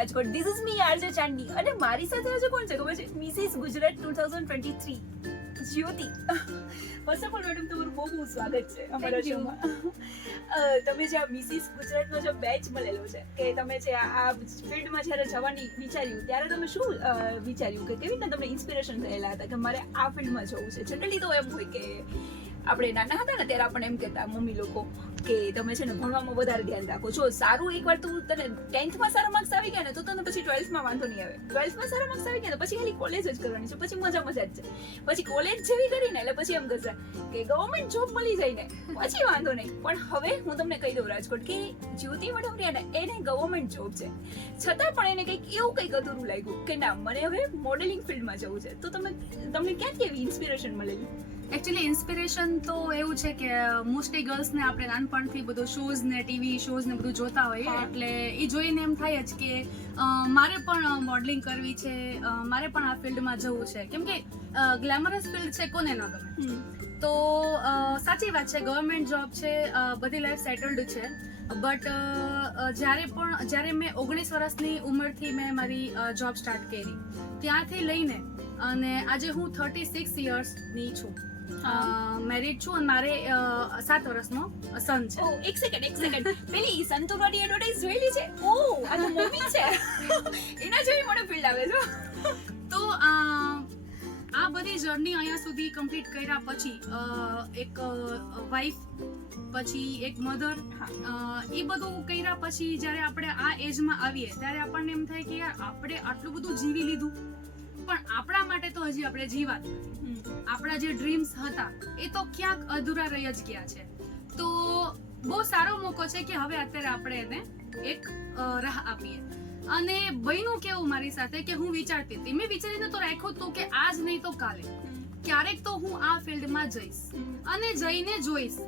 Rajkot. This is me RJ Chandni અને મારી સાથે આજે કોણ છે ખબર છે? Mrs Gujarat 2023 Jyoti. First of all madam તમારું બહુ બહુ સ્વાગત છે અમારા શોમાં. તમે જે આ મિસિસ ગુજરાતનો જે બેચ મળેલો છે કે તમે જે આ ફિલ્ડમાં જ્યારે જવાની વિચાર્યું ત્યારે તમે શું વિચાર્યું કે કેવી રીતે તમને ઇન્સ્પિરેશન થયેલા હતા કે મારે આ ફિલ્ડમાં જવું છે? જનરલી તો એમ હોય કે આપણે નાના હતા ને ત્યારે આપણને એમ કહેતા મમ્મી લોકો કે તમે છે ને ભણવામાં વધારે ધ્યાન રાખો. જો સારું એકવાર તું તને 10th માં સારા માર્ક્સ આવી ગયા ને તો તને પછી 12th માં વાંધો નહીં આવે. 12th માં સારા માર્ક્સ આવી ગયા ને પછી ખાલી કોલેજ જ કરવાની છે, પછી મજા જ છે. પછી કોલેજ જેવી કરીને એટલે પછી એમ કરશે કે ગવર્મેન્ટ જોબ મળી જાય ને પછી વાંધો નહીં. પણ હવે હું તમને કહી દઉં રાજકોટ કે જ્યોતિ વડવરિયા ને એને ગવર્મેન્ટ જોબ છે છતાં પણ એને કંઈક એવું કંઈક અધૂરું લાગ્યું કે ના મને હવે મોડેલિંગ ફિલ્ડમાં જવું છે. તો તમને ક્યાંથી એવી ઇન્સ્પિરેશન મળેલી? એકચ્યુઅલી ઇન્સ્પિરેશન તો એવું છે કે મોસ્ટલી ગર્લ્સને આપણે નાનપણથી બધું શોઝ ને ટીવી શોઝ ને બધું જોતા હોઈએ એટલે એ જોઈને એમ થાય જ કે મારે પણ મોડલિંગ કરવી છે, મારે પણ આ ફિલ્ડમાં જવું છે. કેમ કે ગ્લેમરસ ફિલ્ડ છે, કોને ન ગમે? તો સાચી વાત છે, ગવર્મેન્ટ જોબ છે, બધી લાઈફ સેટલડ છે. બટ જ્યારે મેં 19 વર્ષની ઉંમરથી મેં મારી જોબ સ્ટાર્ટ કરી ત્યાંથી લઈને અને આજે હું 36 યર્સની છું, મેરિડ છું અને મારે 7 વર્ષનો સન છે. ઓ એક સેકન્ડ પેલી સંતુવાડી એડવર્ટાઇઝ જોયેલી છે? ઓ આ તો મૂવી છે એના જેવી મને ફીલ આવે છે. તો આ બધી જર્ની અહીંયા સુધી કમ્પ્લીટ કર્યા પછી એક વાઇફ, પછી એક મધર, એ બધું કર્યા પછી જ્યારે આપણે આ એજમાં આવીએ ત્યારે આપણને એમ થાય કે યાર આપણે આટલું બધું જીવી લીધું પણ આપણા માટે તો હજી આપણે જીવાત નથી. આપણા જે ડ્રીમ્સ હતા એ તો ક્યાંક અધૂરા રહી જ ગયા છે. તો બહુ સારો મોકો છે કે હવે અત્યારે આપણે એને એક રાહ આપીએ. અને બન્યું કેવું મારી સાથે કે હું વિચારતી હતી, મેં વિચારીને તો રાખ્યું હતું કે આજ નહીં તો કાલે ક્યારેક તો હું આ ફિલ્ડમાં જઈશ અને જઈને જોઈશ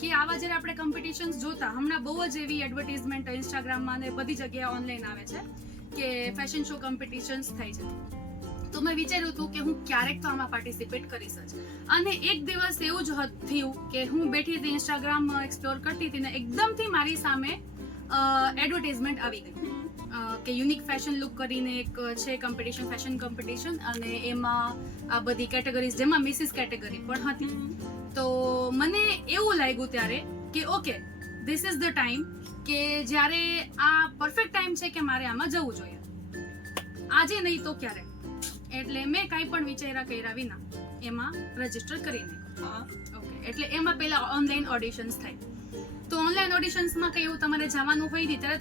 કે આવા જ્યારે આપણે કોમ્પિટિશન્સ જોતા, હમણાં બહુ જ એવી એડવર્ટાઇઝમેન્ટ ઇન્સ્ટાગ્રામમાં ને બધી જગ્યાએ ઓનલાઈન આવે છે કે ફેશન શો કોમ્પિટિશન્સ થાય છે. તો મેં વિચાર્યું હતું કે હું ક્યારેક તો આમાં પાર્ટિસિપેટ કરીશ જ. અને એક દિવસ એવું જ થયું કે હું બેઠી હતી ઇન્સ્ટાગ્રામ એક્સપ્લોર કરતી હતી ને એકદમથી મારી સામે એડવર્ટાઇઝમેન્ટ આવી ગઈ કે યુનિક ફેશન લુક કરીને એક છે કોમ્પિટિશન, ફેશન કોમ્પિટિશન, અને એમાં આ બધી કેટેગરીઝ જેમાં મિસિસ કેટેગરી પણ હતી. તો મને એવું લાગ્યું ત્યારે કે okay this is the time કે જ્યારે આ પરફેક્ટ ટાઈમ છે કે મારે આમાં જવું જોઈએ, આજે નહીં તો ક્યારે. એટલે મેં કાંઈ પણ વિચાર્યા કર્યા વિના એમાં રજીસ્ટર કરી નાખ્યું. ઓકે, એટલે એમાં પહેલા ઓનલાઈન ઓડિશન્સ થાય. તો ઓનલાઈન ઓડિશન્સમાં કંઈ એવું તમારે જવાનું હોય નહીં ત્યારે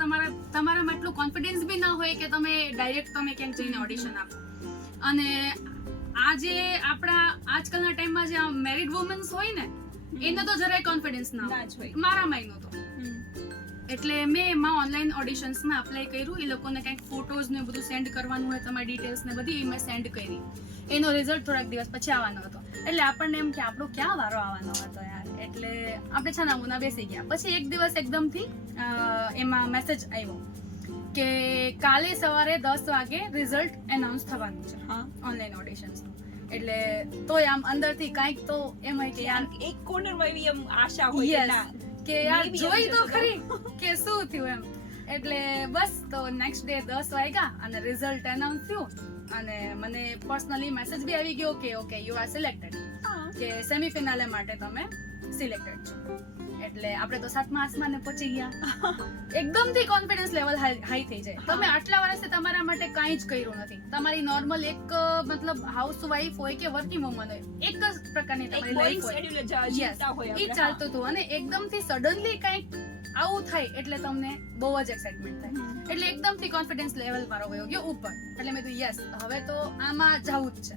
તમારામાં એટલું કોન્ફિડન્સ બી ના હોય કે તમે ડાયરેક્ટ તમે ક્યાંક જઈને ઓડિશન આપો. અને આજે આપણા આજકાલના ટાઈમમાં જે મેરિડ વુમન્સ હોય ને એને તો જરાય કોન્ફિડન્સ ના હોય, મારામાં નહોતો. એટલે મેં એમાં ઓનલાઈન ઓડિશન્સમાં અપ્લાય કર્યું. એ લોકોને કંઈક ફોટોઝ ને બધું સેન્ડ કરવાનું હોય, તમારી ડિટેલ્સ ને બધી મેં સેન્ડ કરી. એનો રિઝલ્ટ થોડાક દિવસ પછી આવવાનો હતો. એટલે આપણને એમ કે આપણો ક્યાં વારો આવવાનો હતો યાર, એટલે આપણે છાનામુના બેસી ગયા. પછી એક દિવસ એકદમથી એમાં મેસેજ આવ્યો કે કાલે સવારે 10 વાગે રિઝલ્ટ એનાઉન્સ થવાનું છે ઓનલાઈન ઓડિશન્સનું. એટલે તોય આમ અંદરથી કાંઈક તો એમ હોય કે યાર એક કોર્નરમાં એવી એમ આશા હોય કે યાર જોઈ તો ખરી કે શું થયું એમ. એટલે બસ તો નેક્સ્ટ ડે 10 વાગ્યા અને રિઝલ્ટ એનાઉન્સ થયું અને મને પર્સનલી મેસેજ બી આવી ગયો કે ઓકે યુ આર સિલેક્ટેડ, કે સેમી ફિનાલે માટે તમે સિલેક્ટેડ છો. એટલે આપણે તો 7મા આસમાને પહોંચી ગયા. એકદમથી કોન્ફિડન્સ લેવલ હાઈ થઈ જાય. તમે આટલા વર્ષથી તમારા માટે કાંઈ જ કર્યું નથી, તમારી નોર્મલ એક મતલબ હાઉસવાઈફ હોય કે વર્કિંગ વુમન હોય, એક જ પ્રકારની તમારી લાઈફ હોય, એ ચાલતું હતું. અને એકદમથી સડનલી કંઈક આવું થાય એટલે તમને બહુ જ એક્સાઇટમેન્ટ થાય. એટલે એકદમથી કોન્ફિડન્સ લેવલ મારો વયો ગયો ઉપર. એટલે મેં કીધું યસ હવે તો આમાં જવું જ છે.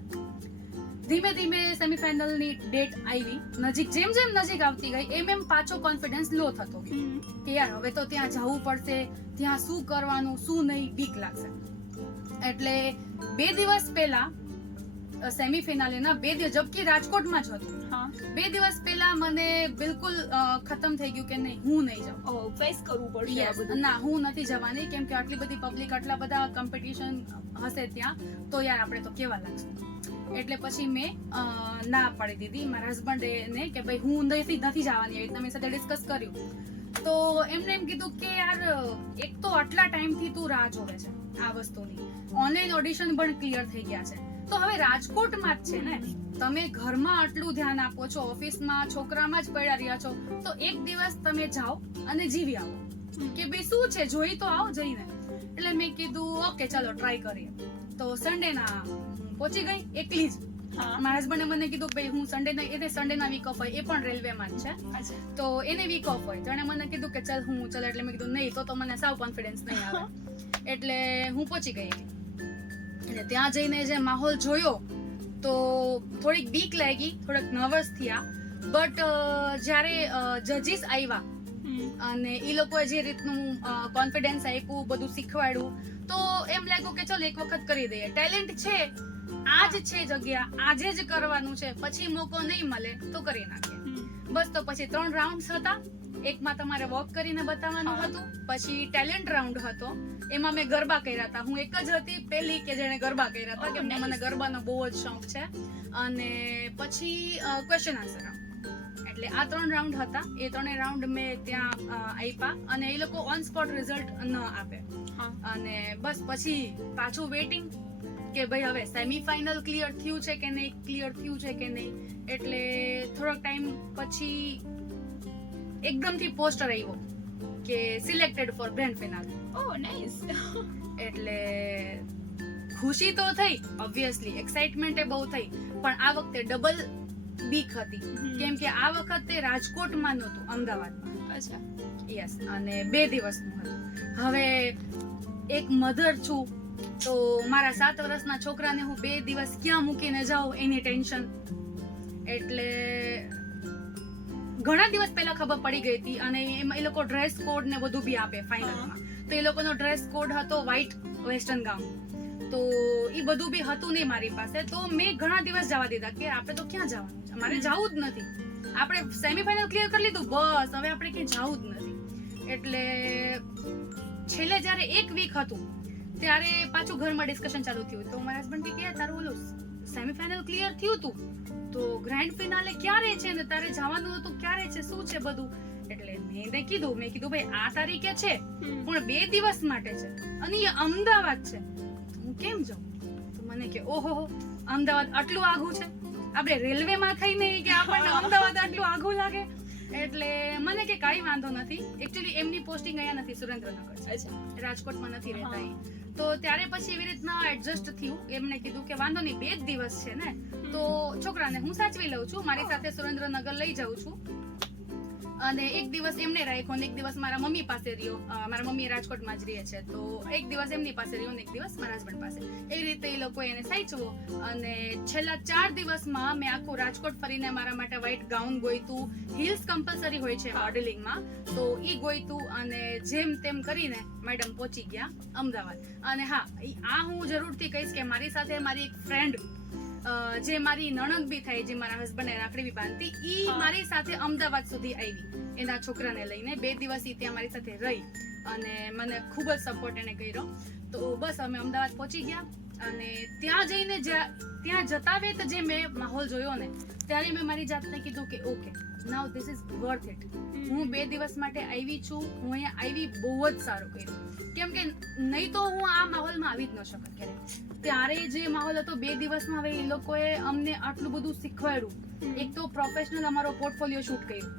ધીમે ધીમે સેમીફાઇનલની ડેટ આવી નજીક. જેમ જેમ નજીક આવતી ગઈ એમ પાછો કોન્ફિડન્સ લો થતો ગયો કે યાર હવે તો ત્યાં જવું પડશે, ત્યાં શું કરવાનું શું નહીં, બીક લાગશે. એટલે 2 દિવસ પહેલા સેમીફિનાલેના 2 દિવસ જબકી રાજકોટમાં જ હતું. 2 દિવસ પહેલા મને બિલકુલ ખતમ થઈ ગયું કે નહીં હું નહીં જાઉં, ફેસ કરવું પડશે. ના હું નથી જવાની કેમ કે આટલી બધી પબ્લિક, આટલા બધા કોમ્પિટિશન હશે ત્યાં તો યાર આપણે તો કેવા લાગશે. એટલે પછી મેં ના પાડી દીધી મારા હસબન્ડને કે ભાઈ હું નથી જવાની. એવી રીતે મેં સાથે ડિસ્કસ કર્યું તો એમને એમ કીધું કે યાર એક તો આટલા ટાઈમથી તું રાહ જોવે છે આ વસ્તુની, ઓનલાઈન ઓડિશન પણ ક્લિયર થઈ ગયા છે, તો હવે રાજકોટમાં જ છે ને, તમે ઘરમાં આટલું ધ્યાન આપો છો, ઓફિસમાં છોકરામાં જ પડ્યા રહ્યા છો, તો એક દિવસ તમે જાઓ અને જીવી આવો કે ભાઈ શું છે, જોઈ તો આવો જઈને. એટલે મેં કીધું ઓકે ચલો ટ્રાય કરીએ. તો સન્ડે ના પહોંચી ગઈ એકલી જ. મારા હસબન્ડે મને કીધું ભાઈ હું સન્ડે ના વીક ઓફ હોય, એ પણ રેલવેમાં જ છે, તો એને વીક ઓફ હોય, તો એને મને કીધું કે ચલ એટલે મેં કીધું નહીં તો મને સાવ કોન્ફિડન્સ નહીં આવે. એટલે હું પહોંચી ગઈ અને ત્યાં જઈને જે માહોલ જોયો તો થોડીક બીક લાગી, થોડીક નર્વસ થયા, બટ જ્યારે જજીસ આવ્યા અને એ લોકોએ જે રીતનું કોન્ફિડન્સ આપ્યું, બધું શીખવાડ્યું, તો એમ લાગ્યું કે ચલ એક વખત કરી દઈએ, ટેલેન્ટ છે, આજ છે જગ્યા, આજે જ કરવાનું છે, પછી મોકો નહીં મળે તો કરી નાખીએ. બસ તો પછી 3 રાઉન્ડ્સ હતા. એકમાં તમારે વોક કરીને બતાવવાનું હતું, પછી ટેલેન્ટ રાઉન્ડ હતો, એમાં મેં ગરબા કર્યા હતા. હું એક જ હતી પહેલી કે જેણે ગરબા કર્યા હતા, કેમ કે મને ગરબાનો બહુ જ શોખ છે. અને પછી ક્વેશ્ચન આન્સર રાઉન્ડ. એટલે આ 3 રાઉન્ડ હતા. એ 3 રાઉન્ડ મેં ત્યાં આપ્યા અને એ લોકો ઓન સ્પોટ રિઝલ્ટ ન આપે. અને બસ પછી પાછું વેઇટિંગ કે ભાઈ હવે સેમીફાઇનલ ક્લિયર થયું છે કે નહીં, ક્લિયર થયું છે કે નહીં. એટલે થોડોક ટાઈમ પછી એકદમથી પોસ્ટર આવ્યો કે selected for grand finale. Oh nice. એટલે ખુશી તો થઈ, ઓબ્વિયસલી એક્સાઇટમેન્ટ બહુ થઈ, પણ આ વખતે ડબલ બીક હતી, કેમ કે આ વખતે રાજકોટમાં નહોતું, અમદાવાદમાં. અચ્છા. યસ. અને 2 દિવસનું હતું. હવે એક મધર છું, તો મારા 7 વર્ષના છોકરાને હું 2 દિવસ ક્યાં મૂકીને જાઉં એની ટેન્શન. એટલે ઘણા દિવસ પહેલા ખબર પડી ગઈ હતી, અને એમાં એ લોકો ડ્રેસ કોડ ને બધું બી આપે ફાઇનલમાં. તો એ લોકોનો ડ્રેસ કોડ હતો વ્હાઇટ વેસ્ટર્ન ગાઉન, તો એ બધું બી હતું નહીં મારી પાસે. તો મેં ઘણા દિવસ જવા દીધા કે આપણે તો ક્યાં જવાનું છે, મારે જવું જ નથી, આપણે સેમીફાઇનલ ક્લિયર કરી લીધું, બસ હવે આપણે ક્યાંય જવું જ નથી. એટલે છેલ્લે જ્યારે 1 વીક હતું ત્યારે પાછું ઘરમાં ડિસ્કશન ચાલુ થયું. તો મારા હસબન્ડ કે તારું ઓલું સેમીફાઇનલ ક્લિયર થયું હતું, તો ગ્રાન્ડ ફિનાલે ક્યારે છે ને તારે જવાનું હતું ક્યારે છે, શું છે બધું. એટલે મેં કીધું ભાઈ આ તારીખે છે, પણ 2 દિવસ માટે છે અને એ અમદાવાદ છે, હું કેમ જાઉં. તો મને કે ઓહો અમદાવાદ આટલું આઘું છે, આપણે રેલવેમાં થઈને કે આપણને અમદાવાદ આટલું આઘું લાગે. એટલે મને કે કાંઈ વાંધો નથી. એકચ્યુઅલી એમની પોસ્ટિંગ અહીંયા નથી, સુરેન્દ્રનગર છે, રાજકોટમાં નથી રહેતા એ. તો ત્યારે પછી એવી રીતના એડજસ્ટ થયું. એમને કીધું કે વાંધો નહીં, 2 જ દિવસ છે ને, તો છોકરાને હું સાચવી લઉં છું, મારી સાથે સુરેન્દ્રનગર લઈ જાઉં છું. અને 1 દિવસ એમને રાખ્યો અને 1 દિવસ મારા મમ્મી પાસે રહ્યો. મારા મમ્મી રાજકોટમાં જ રહે છે, તો 1 દિવસ એમની પાસે રહ્યો અને 1 દિવસ મારા હસબન્ડ પાસે. એ રીતે એ લોકો એને સાચવો. અને છેલ્લા 4 દિવસમાં મેં આખું રાજકોટ ફરીને મારા માટે વ્હાઇટ ગાઉન ગોઈતું, હિલ્સ કમ્પલસરી હોય છે મોડેલિંગમાં, તો એ ગોઈતું, અને જેમ તેમ કરીને મેડમ પહોંચી ગયા અમદાવાદ. અને હા, આ હું જરૂરથી કહીશ કે મારી સાથે મારી એક ફ્રેન્ડ જે મારી નણંદ બી થાય, જે મારા હસબન્ડને રાખડી બી બાંધતી, ઈ મારી સાથે અમદાવાદ સુધી આવી એના છોકરાને લઈને. 2 દિવસ ઈ ત્યાં મારી સાથે રહી અને મને ખૂબ જ સપોર્ટ એને કર્યો. તો બસ અમે અમદાવાદ પહોંચી ગયા. અને ત્યાં જઈને ત્યાં જતા વેત જે મેં માહોલ જોયો ને, ત્યારે મેં મારી જાતને કીધું કે okay now this is worth it. હું 2 દિવસ માટે આવી છું, હું અહીંયા આવી બહુ જ સારું કર્યું. કેમ કે નહીં તો હું આ માહોલમાં આવી જ ન શકત ક્યારે. ત્યારે જે માહોલ હતો 2 દિવસમાં, હવે એ લોકોએ અમને આટલું બધું શીખવાડ્યું. એક તો પ્રોફેશનલ અમારો પોર્ટફોલિયો શૂટ કર્યું,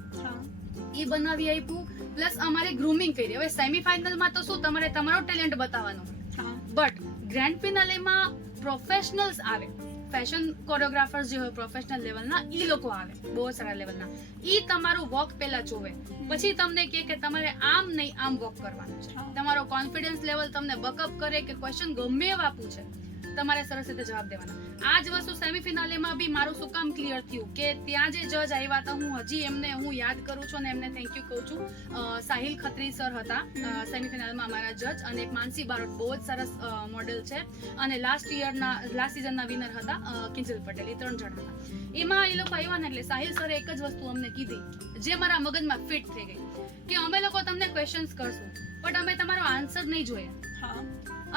એ બનાવી આપ્યું, પ્લસ અમારે ગ્રૂમિંગ કરી. હવે સેમીફાઇનલમાં તો શું તમારે તમારો ટેલેન્ટ બતાવવાનો હોય, બટ ગ્રેન્ડ ફિનાલેમાં પ્રોફેશનલ્સ આવે, ફેશન કોરિયોગ્રાફર્સ જે હોય પ્રોફેશનલ લેવલના, ઈ લોકો આવે, બહુ સારા લેવલના. ઈ તમારું વોક પહેલા જોવે, પછી તમને કે તમારે આમ નહીં આમ વોક કરવાનું છે. તમારો કોન્ફિડન્સ લેવલ તમને બકઅપ કરે કે ક્વેશ્ચન ગમે એવા પૂછે, તમારે સરસ રીતે જવાબ દેવાના. આ જ વસ્તુ સેમીફિનાલેમાં બી મારું શું કામ ક્લિયર થયું કે ત્યાં જે જજ આવ્યા હતા, હું હજી એમને યાદ કરું છું અને એમને થેન્ક યુ કહું છું. સાહિલ ખત્રી સર હતા સેમીફિનાલમાં અમારા જજ, અને એક માનસી બારોટ બહુ જ સરસ મોડેલ છે, અને લાસ્ટ સિઝનના વિનર હતા કિંજલ પટેલ. એ 3 જણા હતા. એમાં એ લોકો આવ્યા ને એટલે સાહિલ સરે એક જ વસ્તુ અમને કીધી, જે મારા મગજમાં ફિટ થઈ ગઈ, કે અમે લોકો તમને ક્વેશ્ચન્સ કરશું, બટ અમે તમારો આન્સર નહીં જોઈએ,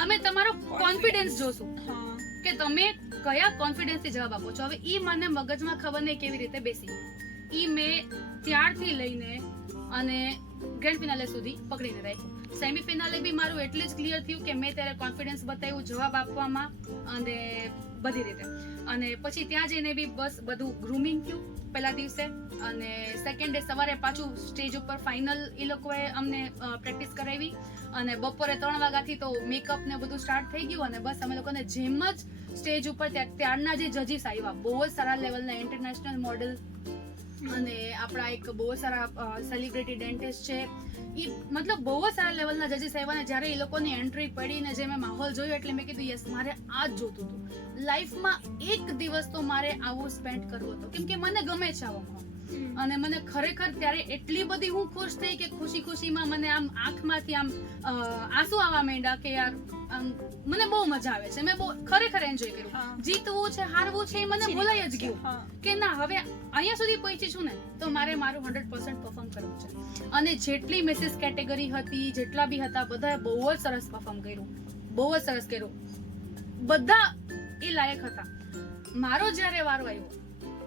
અમે તમારો કોન્ફિડન્સ જોશું કે તમે કયા કોન્ફિડન્સથી જવાબ આપો છો. હવે ઈ મને મગજમાં ખબર નહીં કેવી રીતે બેસી. ઈ મેં ત્યારથી લઈને અને ગ્રેન્ડ ફિનાલે સુધી પકડીને રાખ્યું. સેમી ફિનાલે બી મારું એટલે જ ક્લિયર થયું કે મેં ત્યારે કોન્ફિડન્સ બતાવ્યું જવાબ આપવામાં અને બધી રીતે. અને પછી ત્યાં જઈને બી બસ બધું ગ્રૂમિંગ થયું પહેલા દિવસે, અને સેકન્ડ ડે સવારે પાછું સ્ટેજ ઉપર ફાઇનલ એ લોકોએ અમને પ્રેક્ટિસ કરાવી, અને બપોરે 3 વાગ્યાથી તો મેકઅપ ને બધું સ્ટાર્ટ થઈ ગયું. અને બસ અમે લોકોને જેમ જ સ્ટેજ ઉપર ત્યારના જે જજીસ આવ્યા બહુ જ સારા લેવલના ઇન્ટરનેશનલ મોડલ અને આપણા એક બહુ સારા સેલિબ્રિટી ડેન્ટિસ્ટ છે, એ મતલબ બહુ જ સારા લેવલના જજીસ આવ્યા. ને જ્યારે એ લોકોની એન્ટ્રી પડી ને જે મેં માહોલ જોયો એટલે મેં કીધું યસ મારે આ જ જોતું હતું લાઈફમાં. એક દિવસ તો મારે આવું સ્પેન્ડ કરવો હતો, કેમ કે મને ગમે છે આવો માહોલ. અને મને ખરેખર ત્યારે એટલી બધી હું ખુશ થઈ કે ખુશીમાં મને આમ આંખમાંથી આમ આંસુ આવવા માંડ્યા કે યાર મને બહુ મજા આવે છે. મેં બહુ ખરેખર એન્જોય કર્યું. જીતવું છે હારવું છે એ મને ભૂલાઈ જ ગયું કે ના હવે અહીંયા સુધી પહોંચી છું ને તો મારે મારું 100% પરફોર્મ કરવું છે. અને જેટલી મેસેજ કેટેગરી હતી જેટલા બી હતા બધા બહુ જ સરસ પરફોર્મ કર્યું, બહુ જ સરસ કર્યું. બધા એ લાયક હતા. મારો જ્યારે વારો આવ્યો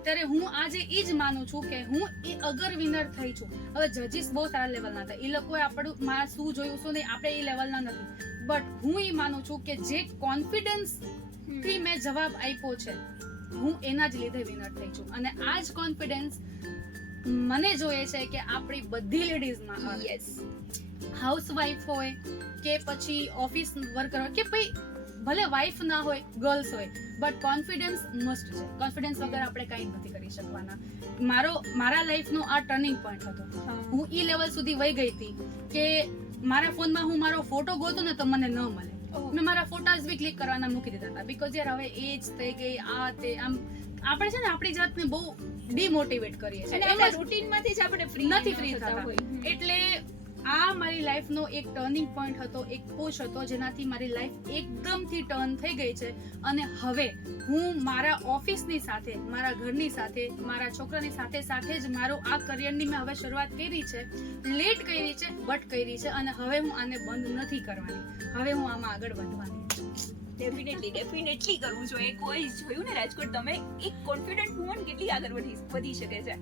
ત્યારે હું આજે એ જ માનું છું કે હું એ અગર વિનર થઈ છું. હવે જજીસ બહુ સારા લેવલના હતા, એ લોકોએ આપણું માં શું જોયું શું નહીં આપણે એ લેવલના નથી, બટ હું એ માનું છું કે જે કોન્ફિડન્સ થી મેં જવાબ આપ્યો છે હું એના જ લીધે વિનર થઈ છું. અને આ જ કોન્ફિડન્સ મને જોઈએ છે કે આપણી બધી લેડીઝમાં યસ હાઉસવાઈફ હોય કે પછી ઓફિસ વર્કર હોય કે ભાઈ ભલે વાઇફ ના હોય ગર્લ્સ હોય, બટ કોન્ફિડન્સ મસ્ટ છે. કોન્ફિડન્સ વગર આપણે કંઈ નથી કરી શકવાના. મારા લાઈફનો આ ટર્નિંગ પોઈન્ટ હતો. હું ઈ લેવલ સુધી વહી ગઈ હતી કે મારા ફોનમાં હું મારો ફોટો ગોતું ને તો મને ન મળે. મેં મારા ફોટાઝ બી ક્લિક કરવાના મૂકી દીધા હતા બીકોઝ યાર હવે એજ થઈ ગઈ આ તે આમ આપણે છે ને આપણી જાતને બહુ ડિમોટિવેટ કરીએ છીએ અને રૂટીનમાંથી જ આપણે નથી ફ્રી થતા હોય. એટલે આ મારી લાઈફનો એક ટર્નિંગ પોઈન્ટ હતો, એક પુશ હતો જેનાથી મારી લાઈફ એકદમથી ટર્ન થઈ ગઈ છે. અને હવે હું મારા ઓફિસની સાથે, મારા ઘરની સાથે, મારા છોકરાની સાથે જ મારું આ કરિયરની મેં હવે શરૂઆત કરી છે. લેટ કરી છે બટ કરી છે, અને હવે હું આને બંધ નથી કરવાની. હવે હું આમાં આગળ વધવાની. ડેફિનેટલી કરવું જોઈએ. કોઈ જોયું ને રાજકોટ તમે એક કોન્ફિડન્ટ વુમન કેટલી આગળ વધી શકે છે.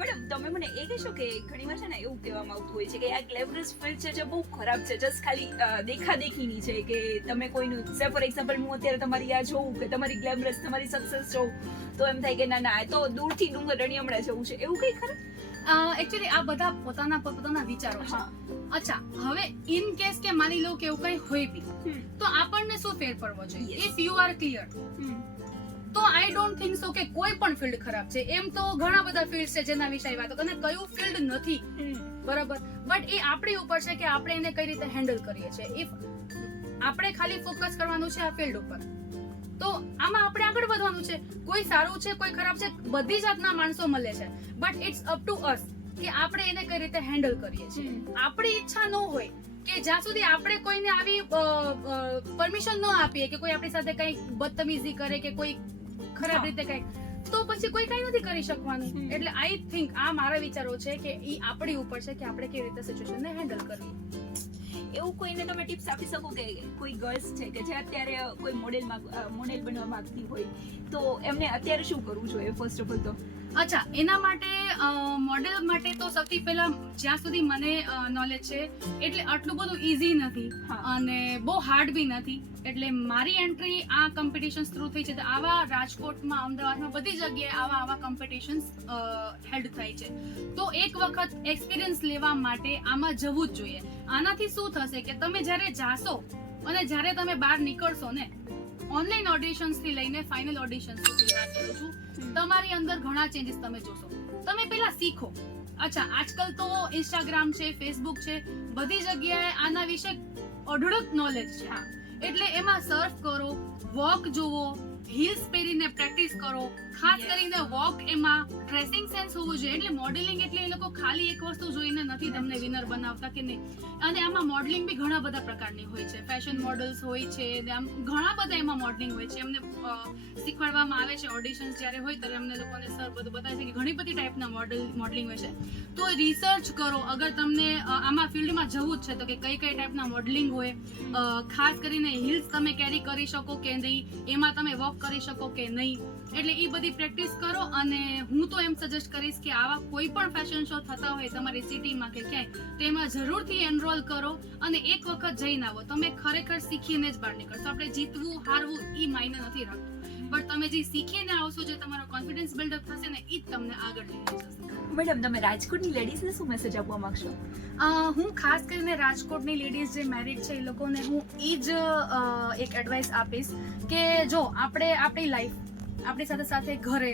મેડમ તમે મને એ કહેશો કે ઘણીવાર છે ને એવું કહેવામાં આવતું હોય છે કે આ ગ્લેમરસ ફિલ્ડ છે જે બહુ ખરાબ છે, જસ્ટ ખાલી દેખાદેખીની છે, કે તમે કોઈનું સે ફોર એક્ઝામ્પલ હું અત્યારે તમારી આ જોઉં કે તમારી ગ્લેમરસ તમારી સક્સેસ જોઉં તો એમ થાય કે ના ના તો દૂરથી ડુંગર રણિયમડા જવું છે, એવું કઈ ખરું? એકચ્યુઅલી આ બધા પોતાના વિચારો છે. અચ્છા હવે ઇન કેસ કે માની લો કે એવું કઈ હોય બી તો આપણને શું ફેર પડવો જોઈએ? ઇફ યુ આર ક્લિયર તો આઈ ડોન્ટ થિંક સો કે કોઈ પણ ફિલ્ડ ખરાબ છે. એમ તો ઘણા બધા ફિલ્ડ છે જેના વિશે વાતો અને કયું ફિલ્ડ નથી બરાબર, બટ એ આપણી ઉપર છે કે આપણે એને કઈ રીતે હેન્ડલ કરીએ છીએ. ઇફ આપણે ખાલી ફોકસ કરવાનું છે આ ફિલ્ડ ઉપર તો આમાં આપણે આગળ વધવાનું છે. કોઈ સારું છે કોઈ ખરાબ છે, બધી જાતના માણસો મળે છે, but it's up to us કે આપણે એને કઈ રીતે હેન્ડલ કરીએ છીએ. આપણી ઈચ્છા ન હોય કે જ્યાં સુધી આપણે કોઈને આવી પરમિશન ન આપીએ કે કોઈ આપણી સાથે કઈ બદતમીઝી કરે કે કોઈ ખરાબ રીતે કઈ, તો પછી કોઈ કઈ નથી કરી શકવાનું. એટલે આઈ થિંક આ મારા વિચારો છે કે ઈ આપણી ઉપર છે કે આપણે કેવી રીતે સિચ્યુએશનને હેન્ડલ કરવી. એવું કોઈને તમે ટિપ્સ આપી શકો કે કોઈ ગર્લ્સ છે કે જે અત્યારે કોઈ મોડેલ બનવા માંગતી હોય તો એમને અત્યારે શું કરવું જોઈએ ફર્સ્ટ ઓફ ઓલ? તો અચ્છા એના માટે મોડેલ માટે તો સૌથી પહેલા જ્યાં સુધી મને નોલેજ છે એટલે આટલું બધું ઈઝી નથી અને બહુ હાર્ડ બી નથી. એટલે મારી એન્ટ્રી આ કોમ્પિટિશન્સ થ્રુ થઈ છે. તો આવા રાજકોટમાં અમદાવાદમાં બધી જગ્યાએ આવા કોમ્પિટિશન્સ હેલ્ડ થાય છે. તો એક વખત એક્સપિરિયન્સ લેવા માટે આમાં જવું જ જોઈએ. આનાથી શું થશે કે તમે જ્યારે જાશો અને જ્યારે તમે બહાર નીકળશો ને ઓનલાઈન ઓડિશન્સ થી લઈને ફાઇનલ ઓડિશન્સ સુધી વાત કરું છું, તમારી અંદર ઘણા ચેન્જીસ તમે જોશો. તમે પહેલા શીખો. અચ્છા આજકાલ તો ઇન્સ્ટાગ્રામ છે, ફેસબુક છે, બધી જગ્યાએ આના વિશે અઢળક નોલેજ છે. એટલે એમાં સર્ફ કરો, વોક જોવો, હીલ્સ પહેરીને પ્રેક્ટિસ કરો. ખાસ કરીને વોક એમાં ડ્રેસિંગ સેન્સ હોવું જોઈએ. એટલે મોડેલિંગ એટલે એ લોકો ખાલી એક વસ્તુ જોઈને નથી તમને વિનર બનાવતા કે નહીં. અને આમાં મોડેલિંગ બી ઘણા બધા પ્રકારની હોય છે. ફેશન મોડલ્સ હોય છે, આમ ઘણા બધા એમાં મોડેલિંગ હોય છે. એમને શીખવાડવામાં આવે છે ઓડિશન્સ જ્યારે હોય ત્યારે અમને લોકોને સર બધું બતાવે છે કે ઘણી બધી ટાઈપના મોડેલિંગ હોય છે. તો રિસર્ચ કરો અગર તમને આમાં ફિલ્ડમાં જવું જ છે તો કે કઈ ટાઈપના મોડેલિંગ હોય. ખાસ કરીને હિલ્સ તમે કેરી કરી શકો કે નહીં, એમાં તમે વોક કરી શકો કે નહીં. એટલે એ બધી પ્રેક્ટિસ કરો. અને હું તો એમ સજેસ્ટ કરીશ કે આવા કોઈ પણ ફેશન શો થતા હોય તમારી સિટીમાં કે ક્યાંય, તેમાં જરૂરથી એનરોલ કરો અને એક વખત જઈને આવો. તમે ખરેખર શીખીને જ બહાર નીકળશો. આપણે જીતવું હારવું એ માયને નથી રાખતું, બટ તમે જે શીખીને આવશો, જે તમારો કોન્ફિડન્સ બિલ્ડઅપ થશે ને, એ જ તમને આગળ લઈ જશે. મેડમ, તમે રાજકોટની લેડીઝને શું મેસેજ આપવા માંગશો? હું ખાસ કરીને રાજકોટની લેડીઝ જે મેરિડ છે એ લોકોને હું એ જ એક એડવાઇસ આપીશ કે જો આપણે આપણી લાઈફ, આપણી સાથે સાથે ઘરે,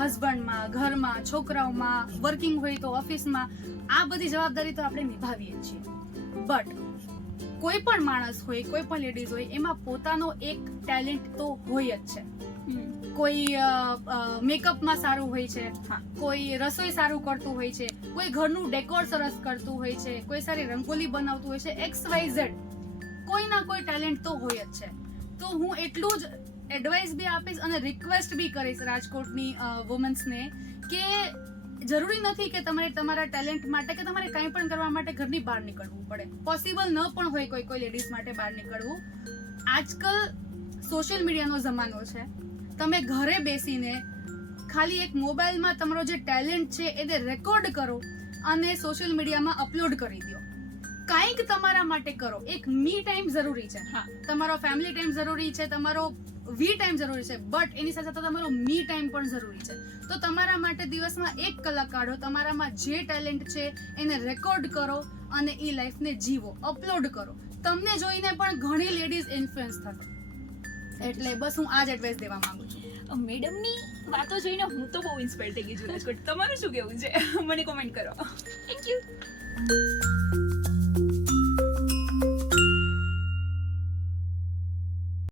હસબન્ડમાં, ઘરમાં, છોકરાઓમાં, વર્કિંગ હોય તો ઓફિસમાં, આ બધી જવાબદારી તો આપણે નિભાવીએ જ છીએ. બટ કોઈ પણ માણસ હોય, કોઈ પણ લેડીઝ હોય, એમાં પોતાનો એક ટેલેન્ટ તો હોય જ છે. કોઈ મેકઅપમાં સારું હોય છે, કોઈ રસોઈ સારું કરતું હોય છે, કોઈ ઘરનું ડેકોર સરસ કરતું હોય છે, કોઈ સારી રંગોલી બનાવતું હોય છે. XYZ કોઈ ના કોઈ ટેલેન્ટ તો હોય જ છે. તો હું એટલું જ એડવાઇસ બી આપીશ અને રિક્વેસ્ટ બી કરીશ રાજકોટની વુમન્સને કે જરૂરી નથી કે તમારે તમારા ટેલેન્ટ માટે કે તમારે કંઈ પણ કરવા માટે ઘરની બહાર નીકળવું પડે. પોસિબલ ન પણ હોય કોઈ લેડીઝ માટે બહાર નીકળવું. આજકાલ સોશિયલ મીડિયાનો જમાનો છે. તમે ઘરે બેસીને ખાલી એક મોબાઈલમાં તમારો જે ટેલેન્ટ છે એને રેકોર્ડ કરો અને સોશિયલ મીડિયામાં અપલોડ કરી દો. કંઈક તમારા માટે કરો. એક મી ટાઈમ જરૂરી છે, તમારો ફેમિલી ટાઈમ જરૂરી છે, તમારો વી ટાઈમ જરૂરી છે, બટ એની સાથે સાથે તમારો મી ટાઈમ પણ જરૂરી છે. તો તમારા માટે દિવસમાં 1 કલાક કાઢો, તમારામાં જે ટેલેન્ટ છે એને રેકોર્ડ કરો અને એ લાઈફને જીવો, અપલોડ કરો. તમને જોઈને પણ ઘણી લેડીઝ ઇન્ફ્લુઅન્સ થશે. એટલે બસ હું આ જ એડવાઇસ દેવા માંગુ છું. મેડમની વાતો જોઈને હું તો બહુ ઇન્સ્પાયર થઈ ગઈ છું રાજકોટ. તમારું શું કહેવું છે મને કોમેન્ટ કરો. Thank you.